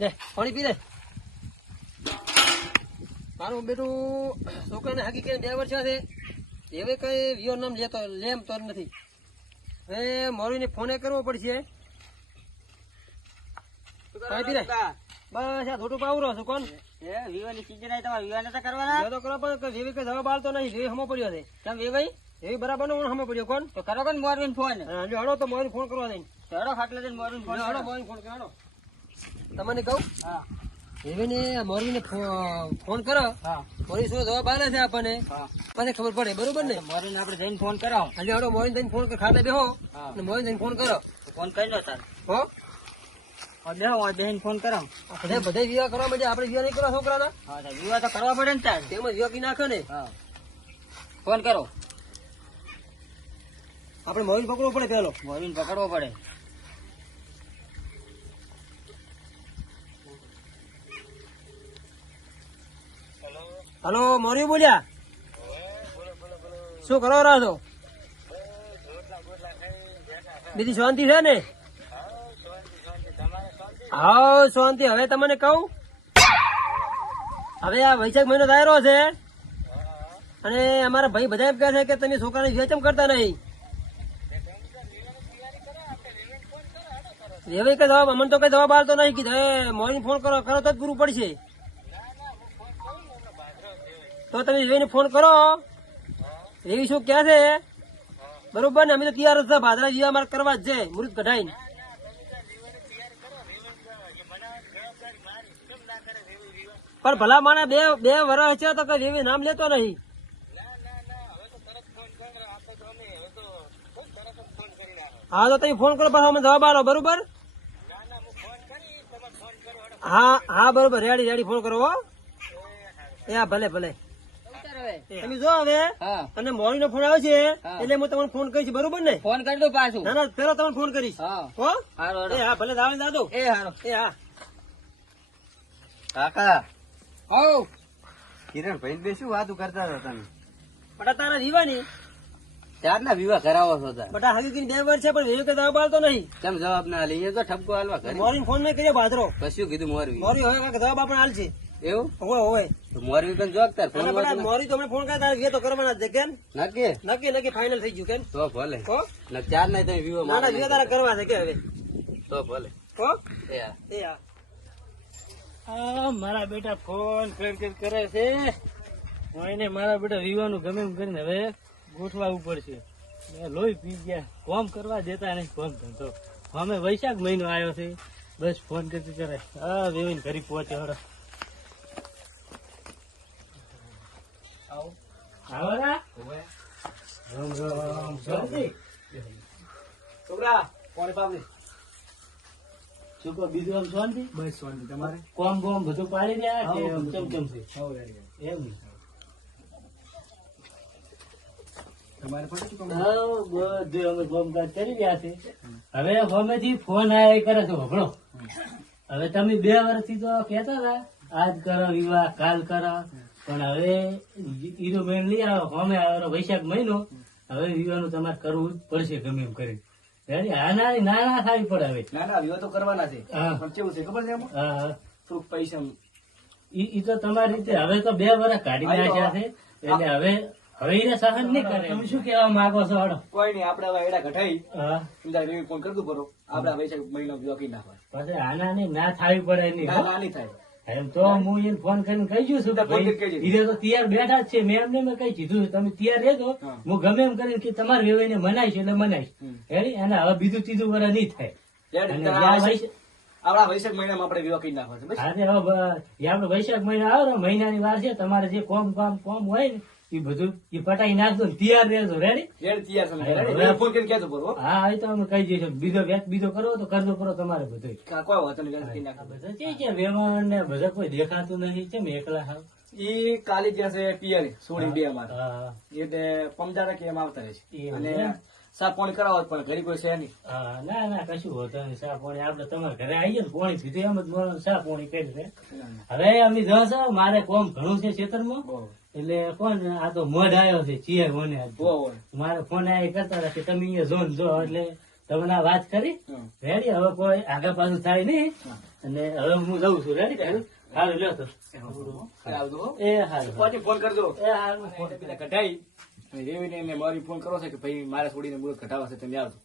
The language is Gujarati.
લે પાણી પી લે. મારું બેટું છોકરાને હકીકત 2 વર્ષ છે હવે કઈ વિયો નામ લેમ તો નથી. હવે મોરીને ફોને કરવો પડશે. પાણી પી લે. બસ આ થોડું પાવરો છું કોણ વિવાની સીઝન આવી તમારે વિવાને તો કરવાના તો કરો પણ જેવી કઈ જવાબ આલતો નહીં જેવી હમો પડ્યો છે કેમ વિવાઈ એવી બરાબર નો હમો પડ્યો કોણ તો કરો કોણ મોરવીને ફોન હડો તો મોરી ફોન કરવા દઈ ચડો ખાટલે જઈને મોરવીને ફોન હડો મોરી ફોન કરો તમને કહું હા એવીને મોરીને ફોન કરો હા મોરી શું જવાબ આલે છે આપણને હા મને ખબર પડે બરોબર ને મોરવીને આપણે જઈને ફોન કરાવો હજી હડો મોરીને જઈને ફોન ખાતે બેહો હા. અને મોરીને જઈને ફોન કરો ફોન કરી લો તાર હો બેહો બેહીને ફોન કરાવો બધે વિવાહ કરવા માટે આપણે વિવાહ નહીં કરવા છોકરાના હા તો વિવાહ તો કરવા પડે ને તાર તેમાં વિવાહ કી નાખે ને હા ફોન કરો આપણે મોરી પકડવો પડે પેલો મોરવીને પકડવો પડે હલો મોરી બોલ્યા શું કરો રહ્યા છો બીજી શાંતિ છે ને હા શાંતિ હવે તમને કહું હવે આ વૈશાખ મહિનો દાયરો છે અને અમારા ભાઈ બધા એમ કહે છે કે તમે છોકરાને વેચમ કરતા નહીં એવી કઈ જવાબ અમને તો કઈ જવાબ આવતો નહીં કીધું હવે મોરી ફોન કરો તો જ પૂરું પડશે તો તમે વિવેકને ફોન કરો એવી શું ક્યાં છે બરોબર ને અમે તો તૈયાર જ છે ભાદરા જીવા અમારે કરવા જ છે મૃત કઢાઈને પણ ભલા માને બે વર્ષ છે તો કઈ વેવી નામ લેતો નહીં હા તો તમે ફોન કરો પાછો અમે જવાબ આલો બરોબર હા હા બરોબર રેડી ફોન કરો હો એ હા ભલે ભલે તમે જો હવે હા અને મોરી નો ફોન આવે છે હા. એટલે હું તમને ફોન કરીશ બરોબર ને ફોન કરી દો પાછું ના ના પેલો તમને ફોન કરીશ હા હો હારો એ હા ભલે દાવે દાદો એ હારો એ હા કાકા હો કિરણ ભાઈ બે શું વાતું કરતા હતા તમે બટા તારા જીવાની ત્યારના વિવાહ કરાવો છો તાર બટા હકીકત 2 વર્ષ છે પણ વેવી કઈ જવાબ આલતો નહીં કેમ જવાબ ના લઈએ તો ઠપકો હાલવા ઘરે મોરી ફોન નહીં કર્યો ભાદરો કશું કીધું મોરવી મોરી હોય કાંઈક જવાબ આપણે હાલ છે એવું હોય તો મોરવી પણ જોક તાર ફોન બટા મોરી તો હમણાં ફોન કરતા વે તો કરવાના જ છે કેમ નક્કી નક્કી ફાઇનલ થઈ ગયું કેમ તો ભલે હો ને ચાર ના તમે વિવાહ ના ના મારો વે તારા કરવા છે કે હવે તો ભલે હો એ હા. એ હા મારા બેટા ફોન કરે છે એને મારા બેટા વિવાનું ગમે એમ કરીને હવે ગોઠવાવું પડશે લોહી પી ગયા કોમ કરવા દેતા નહીં કોમ ધંધો અમે વૈશાખ મહિનો આવ્યો છે બસ ફોન કરતી કરે હા વેવીને ઘરે પહોંચે હડો આવો રા રામ રામ શાંતિ છોકરા કોને પાપડી શું કહો બીજું આમ શાંતિ બસ શાંતિ તમારે કોમ બોમ બધું પાડી રહ્યા કે આમ ચમચમ છે એમ તમારે પછી શું હા બધું અમે કામકાજ કરી રહ્યા છે હવે હમેથી ફોન આયા કરે છે ભણો હવે તમે 2 વર્ષથી તો કહેતા હતા આજ કરો વિવાહ કાલ કરો પણ હવે ઈરો મેળ નહીં આવે અમે આવ્યો વૈશાખ મહિનો હવે વિવાહનું તમારે કરવું જ પડશે ગમે એમ કરી ના થાવી પડે હવે ના ના વિવાહ તો કરવાના છે હા પણ કેવું છે ખબર છે એમાં હા થોડુંક પૈસા ઈ તો તમારી રીતે હવે તો 2 વર્ષ કાઢી નાખ્યા છે એટલે હવે એને સહન નહીં કરે તમે શું કહેવા માંગો છો હડો કોઈ નહીં આપડે હવે એડા ઘટાઈ હા સમજાય રેવી ફોન કરતું પરો આપડે વૈશાખ મહિનો વિવાહ કરી નાખવા પછી આના ને ના થાવી પડે એની ના ના નહીં થાય એમ તો હું એને ફોન કરીને કહી છું કે ફોન કરીને ભાઈ, કહેજે. ઈને તો તૈયાર બેઠા જ છે મેં એમને મેં કઈ કીધું તમે તૈયાર રહેજો હા. હું ગમે એમ કરીને કે તમારે વેવાઈને મનાઈશ એટલે મનાઈશ હમ. હેડી અને હવે બીજું ત્રીજું વર્ષ નહીં થાય યાર, અને તારા જ્યાં વૈશાખ- આપડા વૈશાખ મહિનામાં આપણે વિવાહ કરી નાખવા છે બસ. આજે હવે આપડે વૈશાખ મહિના આવે ને મહિનાની વાર છે તમારે જે કોમ હોય ને એ બધું એ પટાઈ નાખજો ને તૈયાર રહેજો રેડી યાર, તૈયાર સમજાય. હા, રેડી? હવે- મેં ફોન કરીને કહેતો પરો, હો. હા એ તો અમે કહી દઈશું બીજો વ્યાજ બીજો કરો તો કરજો કરો તમારે બધું કોઈ વાંધો નહીં, કરી નાખો. બધા છે વેવાણ ને બધા કોઈ દેખાતું નથી કેમ એકલા હાવ ઈ કાલે ગયા છે પિયરે સોળી બે અમારે હા એટલે પમદારા કે એમ આવતા રહે છે એવું અને એમ? સાફ પાણી કરાવો જ પણ ઘરે કોઈ છે નહીં. હા, ના કશું હોતું નહીં ચા પાણી આપડે તમારા ઘરે આવીએ ને પાણી પીધું એમ જ બોલો, ચા પાણી કરી દે હવે અમે જશો મારે કોમ ઘણું છે ખેતરમાં બહુ. એટલે કોણ આ તો મઢ આવ્યો છે ચિયર મને આજ. બહુ હોય. મારે ફોન આ કરતા હતા કે તમે અહીંયા જો ને જો એટલે તમને આ વાત કરી હમ. રેડી હવે કોઈ આગા પાછું થાય નહીં અને હવે હું જઉં છું રેડી હારું લ્યો તો આવજો હો. એ હારું પછી ફોન કરજો એ હારું પેલા કઢાઈ રેવીને એને મારી ફોન કરો છે કે ભાઈ મારે છોડીને મુરત કઢાવવા છે તમે આવજો